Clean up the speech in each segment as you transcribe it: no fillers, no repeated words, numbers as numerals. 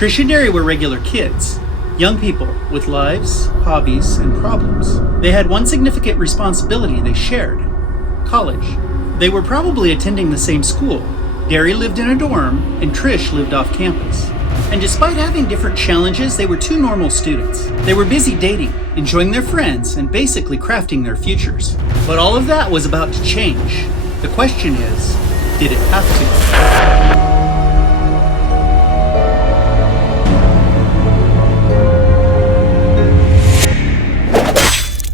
Trish and Darry were regular kids, young people with lives, hobbies, and problems. They had one significant responsibility they shared: college. They were probably attending the same school. Darry lived in a dorm, and Trish lived off campus. And despite having different challenges, they were two normal students. They were busy dating, enjoying their friends, and basically crafting their futures. But all of that was about to change. The question is, did it have to?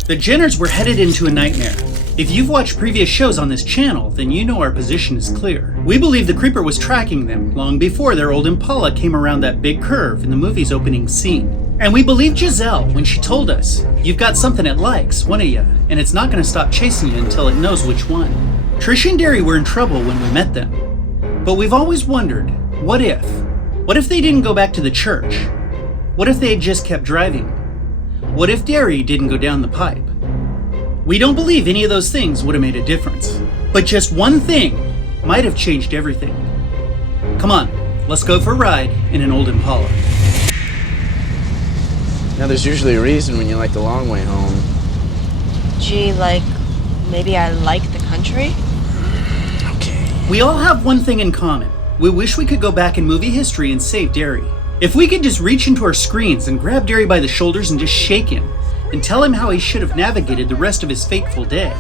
The Jenners were headed into a nightmare. If you've watched previous shows on this channel, then you know our position is clear. We believe the creeper was tracking them long before their old Impala came around that big curve in the movie's opening scene. And we believe Jazelle when she told us, "You've got something it likes, one of you, and it's not going to stop chasing you until it knows which one." Trish and Darry were in trouble when we met them. But we've always wondered, what if? What if they didn't go back to the church? What if they had just kept driving? What if Darry didn't go down the pipe? We don't believe any of those things would have made a difference. But just one thing might have changed everything. Come on, let's go for a ride in an old Impala. Now there's usually a reason when you like the long way home. Gee, like, maybe I like the country? Okay. We all have one thing in common. We wish we could go back in movie history and save Darry. If we could just reach into our screens and grab Darry by the shoulders and just shake him, and tell him how he should have navigated the rest of his fateful day,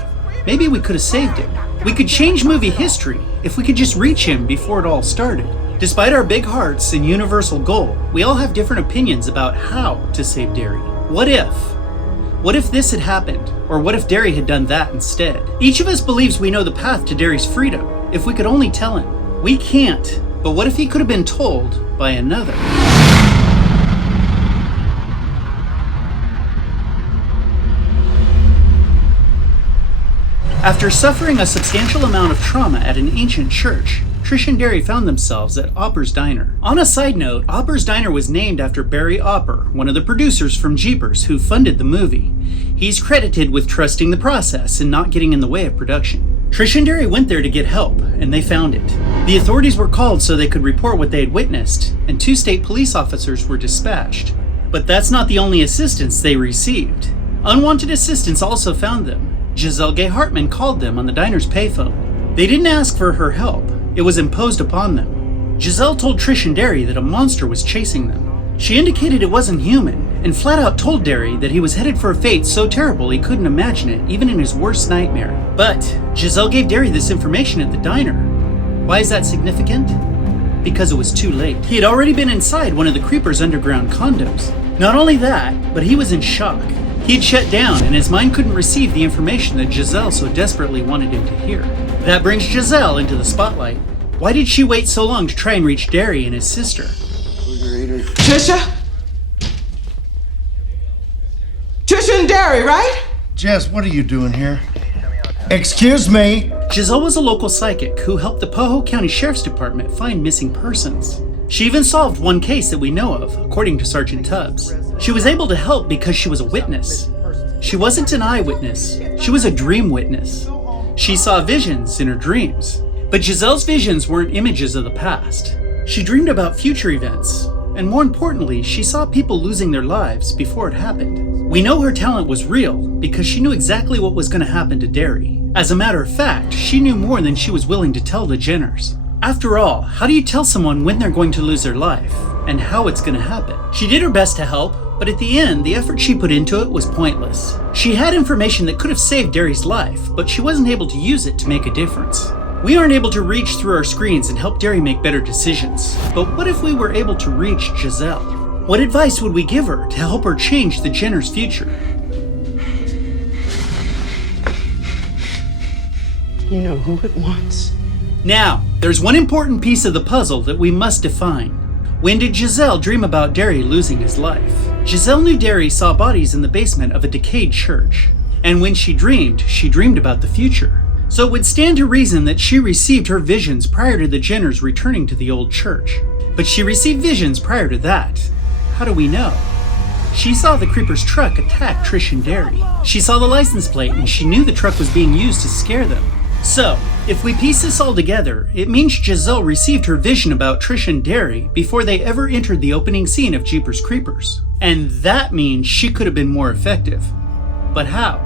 maybe we could have saved him. We could change movie history if we could just reach him before it all started. Despite our big hearts and universal goal, we all have different opinions about how to save Darry. What if? What if this had happened? Or what if Darry had done that instead? Each of us believes we know the path to Darry's freedom, if we could only tell him. We can't, but what if he could have been told by another? After suffering a substantial amount of trauma at an ancient church, Trish and Darry found themselves at Opper's Diner. On a side note, Opper's Diner was named after Barry Opper, one of the producers from Jeepers who funded the movie. He's credited with trusting the process and not getting in the way of production. Trish and Darry went there to get help, and they found it. The authorities were called so they could report what they had witnessed, and 2 state police officers were dispatched. But that's not the only assistance they received. Unwanted assistants also found them. Jazelle Gay Hartman called them on the diner's payphone. They didn't ask for her help. It was imposed upon them. Jazelle told Trish and Darry that a monster was chasing them. She indicated it wasn't human, and flat out told Darry that he was headed for a fate so terrible he couldn't imagine it, even in his worst nightmare. But Jazelle gave Darry this information at the diner. Why is that significant? Because it was too late. He had already been inside one of the creeper's underground condos. Not only that, but he was in shock. He'd shut down, and his mind couldn't receive the information that Jazelle so desperately wanted him to hear. That brings Jazelle into the spotlight. Why did she wait so long to try and reach Darry and his sister? Trisha? Trisha and Darry, right? Jess, what are you doing here? Excuse me? Jazelle was a local psychic who helped the Poho County Sheriff's Department find missing persons. She even solved one case that we know of, according to Sergeant Tubbs. She was able to help because she was a witness. She wasn't an eyewitness, she was a dream witness. She saw visions in her dreams. But Jazelle's visions weren't images of the past. She dreamed about future events, and more importantly, she saw people losing their lives before it happened. We know her talent was real because she knew exactly what was going to happen to Darry. As a matter of fact, she knew more than she was willing to tell the Jenners. After all, how do you tell someone when they're going to lose their life, and how it's going to happen? She did her best to help, but at the end, the effort she put into it was pointless. She had information that could have saved Darry's life, but she wasn't able to use it to make a difference. We aren't able to reach through our screens and help Darry make better decisions, but what if we were able to reach Jazelle? What advice would we give her to help her change the Jenners' future? You know who it wants. Now, there's one important piece of the puzzle that we must define. When did Jazelle dream about Darry losing his life? Jazelle knew Darry saw bodies in the basement of a decayed church. And when she dreamed about the future. So it would stand to reason that she received her visions prior to the Jenners returning to the old church. But she received visions prior to that. How do we know? She saw the creeper's truck attack Trish and Darry. She saw the license plate and she knew the truck was being used to scare them. So, If we piece this all together, it means Jazelle received her vision about Trish and Darry before they ever entered the opening scene of Jeepers Creepers. And that means she could have been more effective. But how?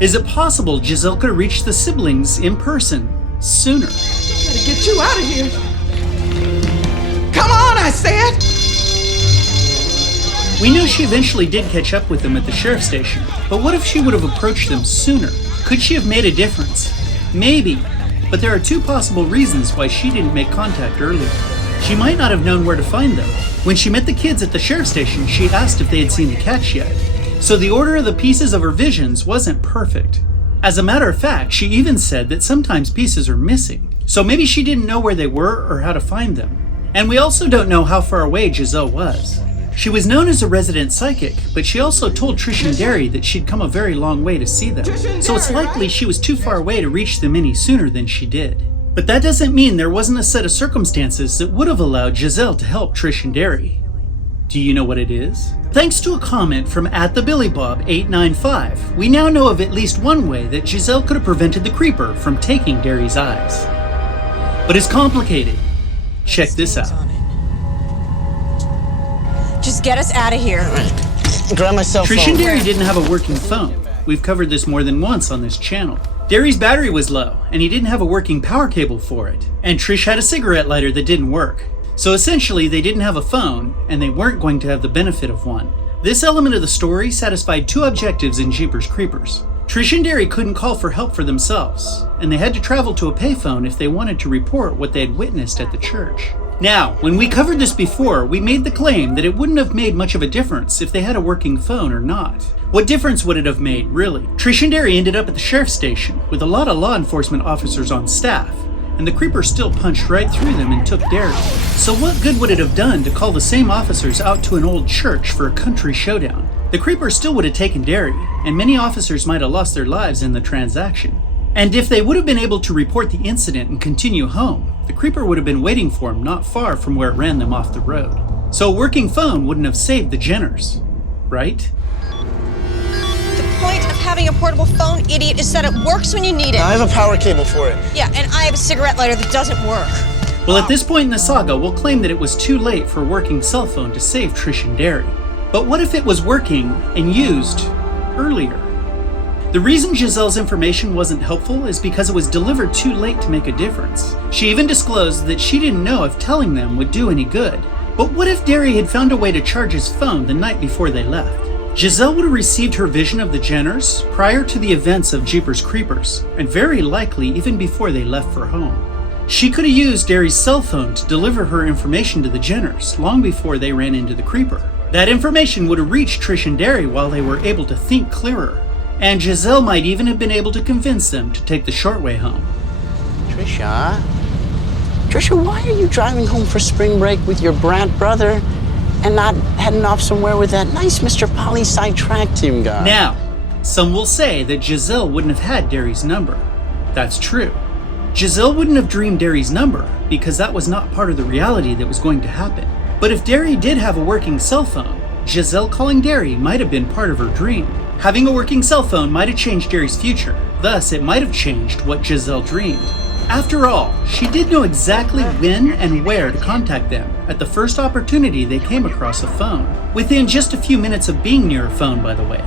Is it possible Jazelle could have reached the siblings in person sooner? Gotta get you out of here. Come on, I said! We knew she eventually did catch up with them at the sheriff's station, but what if she would have approached them sooner? Could she have made a difference? Maybe, but there are two possible reasons why she didn't make contact earlier. She might not have known where to find them. When she met the kids at the sheriff's station, she asked if they had seen the catch yet. So the order of the pieces of her visions wasn't perfect. As a matter of fact, she even said that sometimes pieces are missing. So maybe she didn't know where they were or how to find them. And we also don't know how far away Jazelle was. She was known as a resident psychic, but she also told Trish and Darry that she'd come a very long way to see them. So it's likely she was too far away to reach them any sooner than she did. But that doesn't mean there wasn't a set of circumstances that would have allowed Jazelle to help Trish and Darry. Do you know what it is? Thanks to a comment from @thebillybob895, we now know of at least one way that Jazelle could have prevented the creeper from taking Darry's eyes. But it's complicated. Check this out. Just get us out of here. Grab my cell phone. Trish and Darry didn't have a working phone. We've covered this more than once on this channel. Darry's battery was low, and he didn't have a working power cable for it. And Trish had a cigarette lighter that didn't work. So essentially, they didn't have a phone, and they weren't going to have the benefit of one. This element of the story satisfied two objectives in Jeepers Creepers. Trish and Darry couldn't call for help for themselves, and they had to travel to a payphone if they wanted to report what they had witnessed at the church. Now, when we covered this before, we made the claim that it wouldn't have made much of a difference if they had a working phone or not. What difference would it have made, really? Trish and Darry ended up at the sheriff's station with a lot of law enforcement officers on staff, and the creeper still punched right through them and took Darry. So what good would it have done to call the same officers out to an old church for a country showdown? The creeper still would have taken Darry, and many officers might have lost their lives in the transaction. And if they would have been able to report the incident and continue home, the creeper would have been waiting for them not far from where it ran them off the road. So a working phone wouldn't have saved the Jenners, right? The point of having a portable phone, idiot, is that it works when you need it. I have a power cable for it. Yeah, and I have a cigarette lighter that doesn't work. Well, at this point in the saga, we'll claim that it was too late for a working cell phone to save Trish and Darry. But what if it was working and used earlier? The reason Jazelle's information wasn't helpful is because it was delivered too late to make a difference. She even disclosed that she didn't know if telling them would do any good. But what if Darry had found a way to charge his phone the night before they left? Jazelle would have received her vision of the Jenners prior to the events of Jeepers Creepers, and very likely even before they left for home. She could have used Darry's cell phone to deliver her information to the Jenners long before they ran into the creeper. That information would have reached Trish and Darry while they were able to think clearer. And Jazelle might even have been able to convince them to take the short way home. Trisha, why are you driving home for spring break with your brat brother and not heading off somewhere with that nice Mr. Poli-Sci track team guy? Now, some will say that Jazelle wouldn't have had Darry's number. That's true. Jazelle wouldn't have dreamed Darry's number because that was not part of the reality that was going to happen. But if Darry did have a working cell phone, Jazelle calling Darry might have been part of her dream. Having a working cell phone might have changed Darry's future, thus it might have changed what Jazelle dreamed. After all, she did know exactly when and where to contact them at the first opportunity they came across a phone, within just a few minutes of being near a phone, by the way.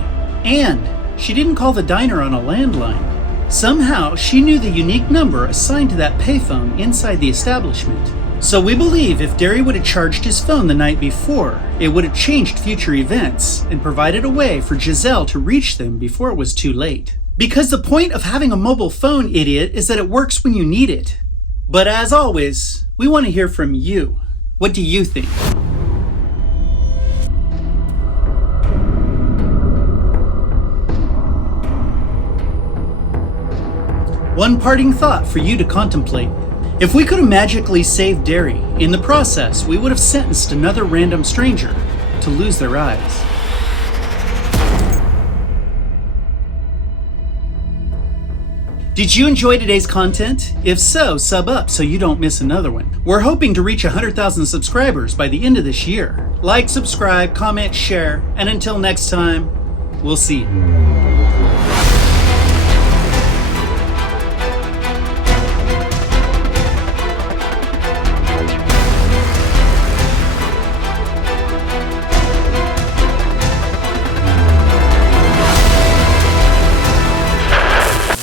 And she didn't call the diner on a landline. Somehow, she knew the unique number assigned to that payphone inside the establishment. So we believe if Darry would have charged his phone the night before, it would have changed future events and provided a way for Jazelle to reach them before it was too late. Because the point of having a mobile phone, idiot, is that it works when you need it. But as always, we want to hear from you. What do you think? One parting thought for you to contemplate. If we could have magically saved Darry, in the process, we would have sentenced another random stranger to lose their eyes. Did you enjoy today's content? If so, sub up so you don't miss another one. We're hoping to reach 100,000 subscribers by the end of this year. Like, subscribe, comment, share, and until next time, we'll see you.